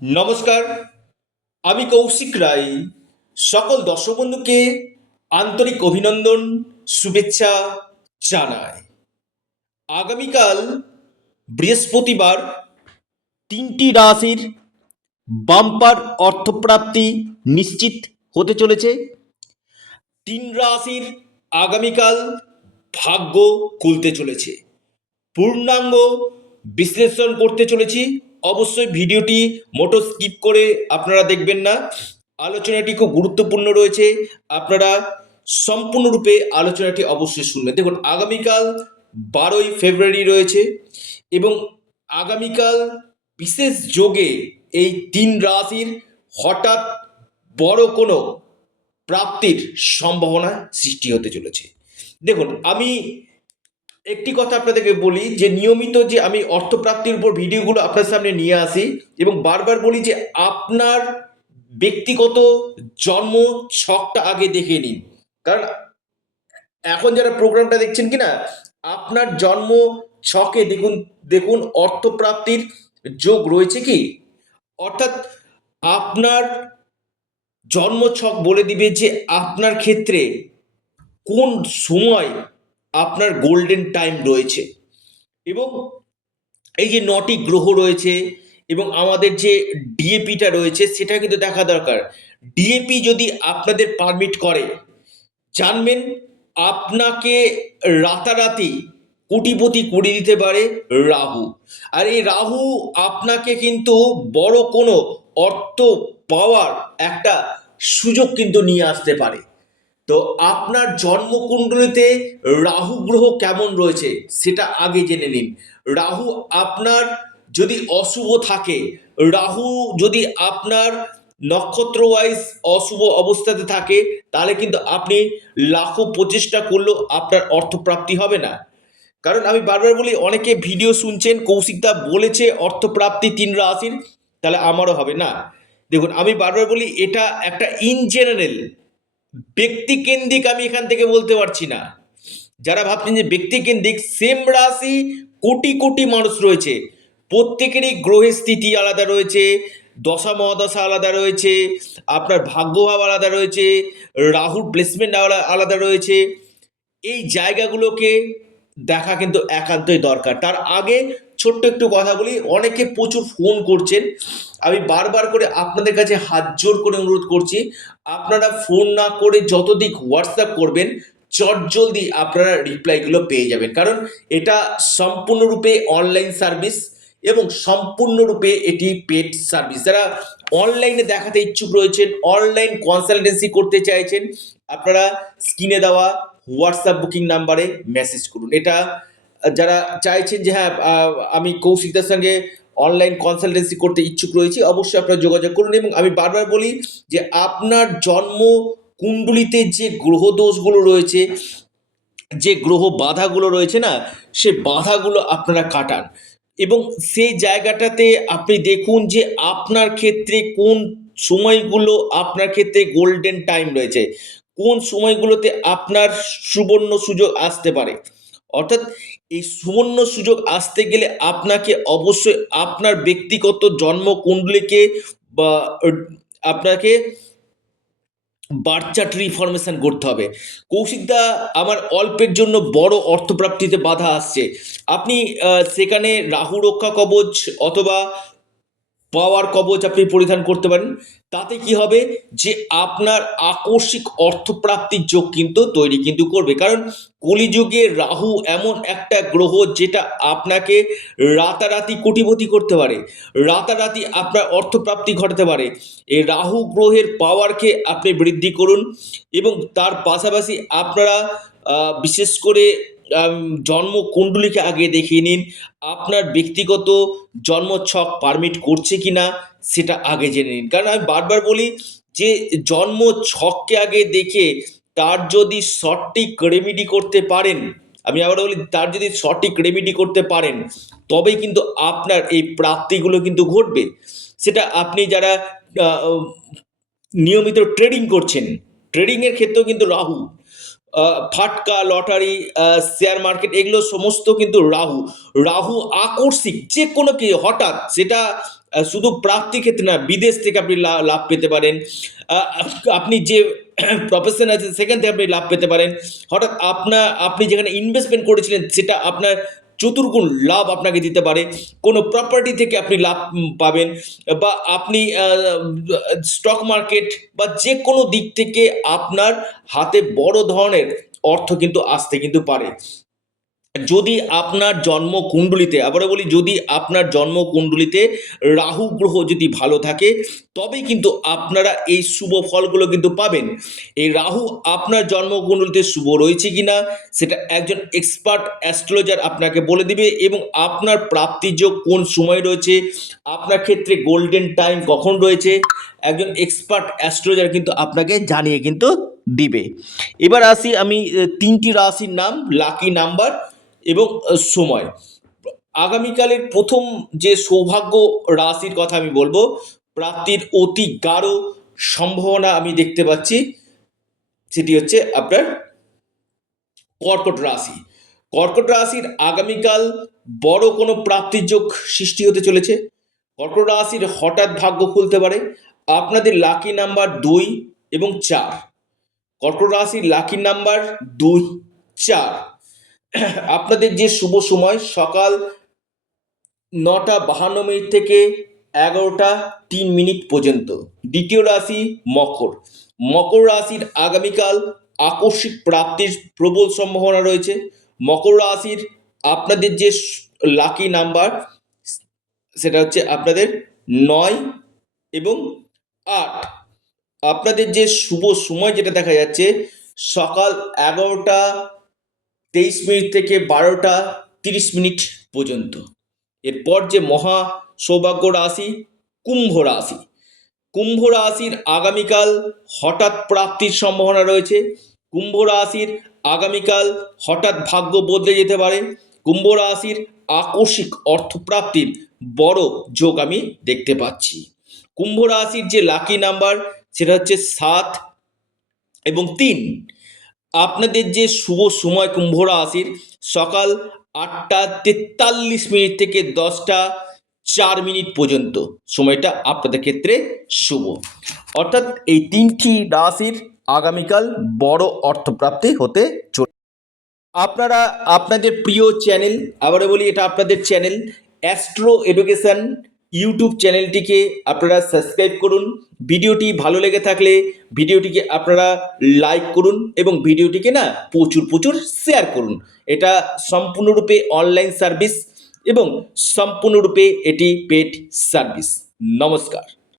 নমস্কার, আমি কৌশিক রায়। সকল দর্শক বন্ধুকে আন্তরিক অভিনন্দন, শুভেচ্ছা জানাই। আগামীকাল বৃহস্পতিবার 3টি রাশির বাম্পার অর্থপ্রাপ্তি নিশ্চিত হতে চলেছে। 3 রাশির আগামীকাল ভাগ্য খুলতে চলেছে। পূর্ণাঙ্গ বিশ্লেষণ করতে চলেছি। অবশ্যই ভিডিওটি মোটো স্কিপ করে আপনারা দেখবেন না। আলোচনাটি খুব গুরুত্বপূর্ণ রয়েছে, আপনারা সম্পূর্ণরূপে আলোচনাটি অবশ্যই শুনবেন। দেখুন, আগামীকাল 12ই ফেব্রুয়ারি রয়েছে এবং আগামীকাল বিশেষ যোগে এই 3 রাশির হঠাৎ বড় কোনো প্রাপ্তির সম্ভাবনা সৃষ্টি হতে চলেছে। দেখুন, আমি একটি কথা আপনাদেরকে বলি যে নিয়মিত যে আমি অর্থপ্রাপ্তির উপর ভিডিওগুলো আপনার সামনে নিয়ে আসি এবং বারবার বলি যে আপনার ব্যক্তিগত জন্ম ছকটা আগে দেখে নিন। কারণ এখন যারা প্রোগ্রামটা দেখছেন কিনা, আপনার জন্ম ছকে দেখুন দেখুন অর্থপ্রাপ্তির যোগ রয়েছে কি। অর্থাৎ আপনার জন্ম ছক বলে দিবে যে আপনার ক্ষেত্রে কোন সময় আপনার গোল্ডেন টাইম রয়েছে। এবং এই যে 9টি গ্রহ রয়েছে এবং আমাদের যে ডিএপিটা রয়েছে সেটা কিন্তু দেখা দরকার। ডিএপি যদি আপনাদের পারমিট করে, জানবেন আপনাকে রাতারাতি কোটিপতি করে দিতে পারে রাহু। আর এই রাহু আপনাকে কিন্তু বড় কোনো অর্থ পাওয়ার একটা সুযোগ কিন্তু নিয়ে আসতে পারে। তো আপনার জন্মকুণ্ডলিতে রাহু গ্রহ কেমন রয়েছে সেটা আগে জেনে নিন। রাহু আপনার যদি অশুভ থাকে, রাহু যদি আপনার নক্ষত্র ওয়াইজ অশুভ অবস্থাতে থাকে, তাহলে কিন্তু আপনি লাখো প্রচেষ্টা করলেও আপনার অর্থপ্রাপ্তি হবে না। কারণ আমি বারবার বলি, অনেকে ভিডিও শুনছেন কৌশিকদা বলেছে অর্থপ্রাপ্তি 3 রাশির, তাহলে আমারও হবে না। দেখুন, আমি বারবার বলি এটা একটা ইন জেনারেল ব্যক্তিকেন্দ্রিক, আমি এখান থেকে বলতে পারছি না। যারা ভাবছেন যে ব্যক্তিকেন্দ্রিক, সেম রাশি কোটি কোটি মানুষ রয়েছে, প্রত্যেকেরই গ্রহের স্থিতি আলাদা রয়েছে, দশা মহাদশা আলাদা রয়েছে, আপনার ভাগ্যভাব আলাদা রয়েছে, রাহুর প্লেসমেন্ট আলাদা রয়েছে। এই জায়গাগুলোকে দেখা কিন্তু একান্তই দরকার। তার আগে ছোট্ট একটু কথা বলি, অনেকে প্রচুর ফোন করছেন, আমি বারবার করে আপনাদের কাছে হাত জোর করে অনুরোধ করছি, আপনারা ফোন না করে যতদিক হোয়াটসঅ্যাপ করবেন চটজলদি আপনারা রিপ্লাইগুলো পেয়ে যাবেন। কারণ এটা সম্পূর্ণরূপে অনলাইন সার্ভিস এবং সম্পূর্ণরূপে এটি পেড সার্ভিস। যারা অনলাইনে দেখাতে ইচ্ছুক রয়েছেন, অনলাইন কনসালটেন্সি করতে চাইছেন, আপনারা স্ক্রিনে দেওয়া হোয়াটসঅ্যাপ বুকিং নাম্বারে মেসেজ করুন। এটা যারা চাইছেন যে হ্যাঁ আমি কৌশিকদার সঙ্গে অনলাইন কনসালটেন্সি করতে ইচ্ছুক রয়েছি, অবশ্যই আপনারা যোগাযোগ করুন। এবং আমি বারবার বলি যে আপনার জন্ম কুণ্ডলিতে যে গ্রহ দোষগুলো রয়েছে, যে গ্রহ বাধাগুলো রয়েছে না, সে বাধাগুলো আপনারা কাটান এবং সেই জায়গাটাতে আপনি দেখুন যে আপনার ক্ষেত্রে কোন সময়গুলো আপনার ক্ষেত্রে গোল্ডেন টাইম রয়েছে, কোন সময়গুলোতে আপনার সুবর্ণ সুযোগ আসতে পারে। অর্থাৎ এই সুবর্ণ সুযোগ আসতে গেলে আপনাকে অবশ্যই আপনার ব্যক্তিগত জন্মকুণ্ডলীকে বা আপনাকে বার্থ চার্ট রিফরমেশন করতে হবে। কৌশিকদা, আমার অল্পের জন্য বড় অর্থপ্রাপ্তিতে বাধা আসছে, আপনি সেখানে রাহু রক্ষা কবচ অথবা পাওয়ার কবচ আপনি পরিধান করতে পারেন। তাতে কি হবে যে আপনার আকস্মিক অর্থপ্রাপ্তির যোগ কিন্তু তৈরি কিন্তু করবে। কারণ কলিযুগে রাহু এমন একটা গ্রহ যেটা আপনাকে রাতারাতি কোটিপতি করতে পারে, রাতারাতি আপনার অর্থপ্রাপ্তি ঘটাতে পারে। এই রাহু গ্রহের পাওয়ারকে আপনি বৃদ্ধি করুন এবং তার পাশাপাশি আপনারা বিশেষ করে জন্মকুণ্ডলীকে আগে দেখিয়ে নিন, আপনার ব্যক্তিগত জন্মছক পারমিট করছে কিনা সেটা আগে জেনে নিন। কারণ আমি বারবার বলি যে জন্ম ছককে আগে দেখে তার যদি সঠিক রেমেডি করতে পারেন, আমি আবার বলি তার যদি সঠিক রেমেডি করতে পারেন, তবেই কিন্তু আপনার এই প্রাপ্তিগুলো কিন্তু ঘটবে। সেটা আপনি যারা আহ, নিয়মিত ট্রেডিং করছেন, ট্রেডিংয়ের ক্ষেত্রেও কিন্তু রাহু, ফাটকা লটারি, শেয়ার মার্কেট, এগুলো সমস্ত কিন্তু রাহু। রাহু আকস্মিক যে কোনো কি হঠাৎ, সেটা শুধু প্রাপ্তি ক্ষেত্রে না, বিদেশ থেকে আপনি লাভ পেতে পারেন। আপনি যে প্রফেশন আছে সেখান থেকে আপনি লাভ পেতে পারেন। হঠাৎ আপনি যেখানে ইনভেস্টমেন্ট করেছিলেন সেটা আপনার চতুর্গুণ লাভ আপনাকে দিতে পারে। কোনো প্রপার্টি থেকে আপনি লাভ পাবেন, বা আপনি স্টক মার্কেট বা যে কোনো দিক থেকে আপনার হাতে বড় ধরনের অর্থ কিন্তু আসতে কিন্তু পারে। যদি আপনার জন্মকুণ্ডলিতে, আবারও বলি, যদি আপনার জন্মকুণ্ডলিতে রাহু গ্রহ যদি ভালো থাকে, তবেই কিন্তু আপনারা এই শুভ ফলগুলো কিন্তু পাবেন। এই রাহু আপনার জন্মকুণ্ডলিতে শুভ রয়েছে কিনা সেটা একজন এক্সপার্ট অ্যাস্ট্রোলজার আপনাকে বলে দিবে, এবং আপনার প্রাপ্তিযোগ কোন সময় রয়েছে, আপনার ক্ষেত্রে গোল্ডেন টাইম কখন রয়েছে, একজন এক্সপার্ট অ্যাস্ট্রোলজার কিন্তু আপনাকে জানিয়ে কিন্তু দিবে। এবার আসি আমি তিনটি রাশির নাম, লাকি নাম্বার এবং সময়। আগামীকালের প্রথম যে সৌভাগ্য রাশির কথা আমি বলবো, প্রাপ্তির অতি গাঢ় সম্ভাবনা আমি দেখতে পাচ্ছি, সেটি হচ্ছে আপনার কর্কট রাশি। কর্কট রাশির আগামীকাল বড় কোনো প্রাপ্তির যোগ সৃষ্টি হতে চলেছে। কর্কট রাশির হঠাৎ ভাগ্য খুলতে পারে। আপনাদের লাকি নাম্বার 2 এবং 4। কর্কট রাশির লাকি নাম্বার 2, 4। আপনাদের যে শুভ সময় সকাল 9:52 থেকে 11:03 পর্যন্ত। দ্বিতীয় রাশি মকর। মকর রাশির আগামীকাল আকস্মিক প্রাপ্তির প্রবল সম্ভাবনা রয়েছে। মকর রাশির আপনাদের যে লাকি নাম্বার সেটা হচ্ছে আপনাদের 9 এবং 8। আপনাদের যে শুভ সময় যেটা দেখা যাচ্ছে সকাল 11:23 থেকে 12:30 পর্যন্ত। এরপর যে মহা সৌভাগ্য রাশি কুম্ভ রাশি। কুম্ভ রাশির আগামীকাল হঠাৎ প্রাপ্তির সম্ভাবনা রয়েছে। কুম্ভ রাশির আগামীকাল হঠাৎ ভাগ্য বদলে যেতে পারে। কুম্ভ রাশির আকস্মিক অর্থপ্রাপ্তির বড় যোগ আমি দেখতে পাচ্ছি। কুম্ভ রাশির যে লাকি নাম্বার সেটা হচ্ছে 7 এবং 3। আপনাদের যে শুভ সময় কুম্ভ রাশির সকাল 8:43 থেকে 10:04 পর্যন্ত, সময়টা আপনাদের ক্ষেত্রে শুভ। অর্থাৎ এই তিনটি রাশির আগামীকাল বড় অর্থপ্রাপ্তি হতে চলে। আপনারা আপনাদের প্রিয় চ্যানেল, আবারও বলি এটা আপনাদের চ্যানেল অ্যাস্ট্রো এডুকেশন ইউটিউব চ্যানেলটিকে আপনারা সাবস্ক্রাইব করুন। ভিডিওটি ভালো লেগে থাকলে ভিডিওটিকে আপনারা লাইক করুন এবং ভিডিওটিকে না প্রচুর প্রচুর শেয়ার করুন। এটা সম্পূর্ণরূপে অনলাইন সার্ভিস এবং সম্পূর্ণরূপে এটি পেড সার্ভিস। নমস্কার।